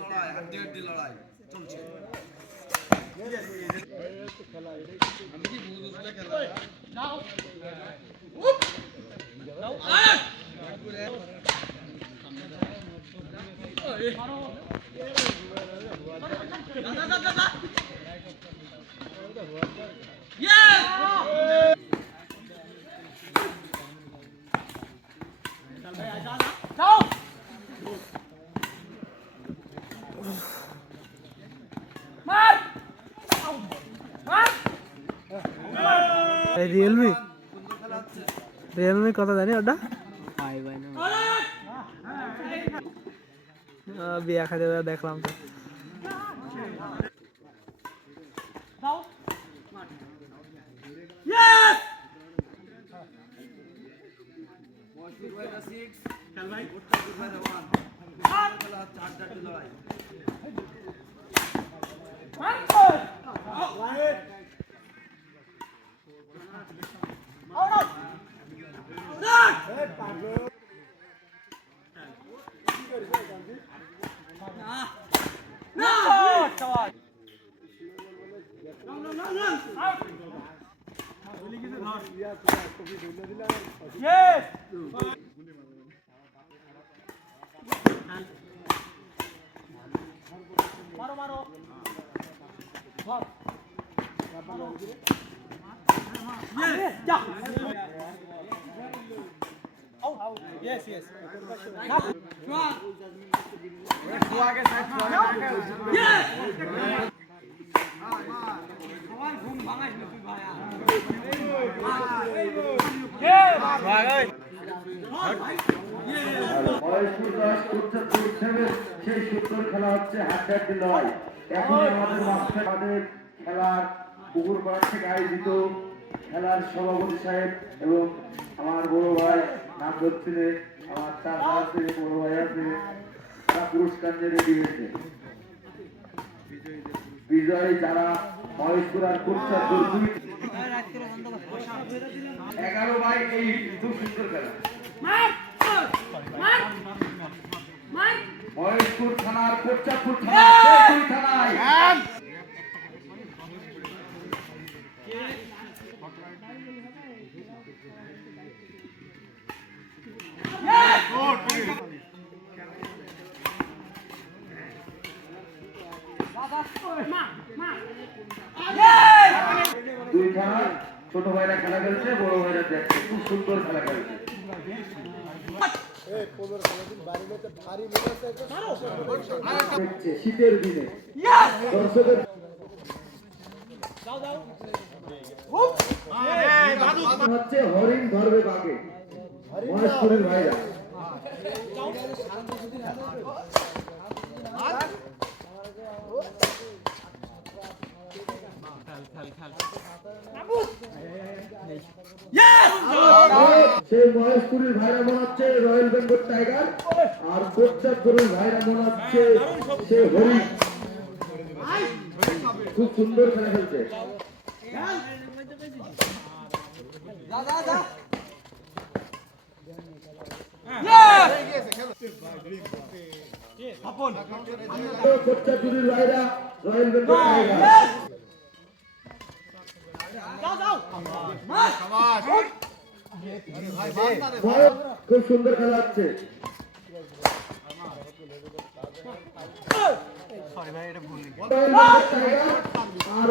লড়াই হাড্ডি হাড্ডি লড়াই চলছে আমি কি বুঝতে খেলা যাও যাও রিয়েলমি কত জানি ওটা বিয়া খাতে দেখলাম তো মারো মারো Yes, yes. সেই সূত্র খেলা হচ্ছে হাড্ডাহাড্ডি লড়াই। এখন আমাদের মাঠে আমাদের খেলার পুকুর পাড় থেকে আয়োজিত খেলার সভাপতি সাহেব এবং আমার বড় ভাই নাম ধরছিলেন আমার চাচা আছে বড় ভাই আছে তারা পুরস্কার নিয়ে রেডি হয়েছে। বিজয়ী যারা মহেশপুর আর কোচ্চা 11 ভাই এই খুব সুন্দর খেলা মহেশপুর থানার কোচ্চাপুর থানায় দুই থানার ছোট ভাইরা খেলা খেলছে বড় ভাইরা দেখছে খুব সুন্দর খেলা খেলছে শীতের দিনে দর্শকের হচ্ছে হরিণ ধরবে কাকে মহেশপুরের ভাইরা সেই মহেশপুরের ভাইরা মনে হচ্ছে রয়্যাল বেঙ্গল টাইগার আর কোচ্চাপুরের ভাইরা মনে হচ্ছে সে হরিণ খুব সুন্দর খেলা খেলছে কোচ্চাপুরের ভাইরা রয়্যাল বেঙ্গল টাইগার খুব সুন্দর খেলা হচ্ছে আর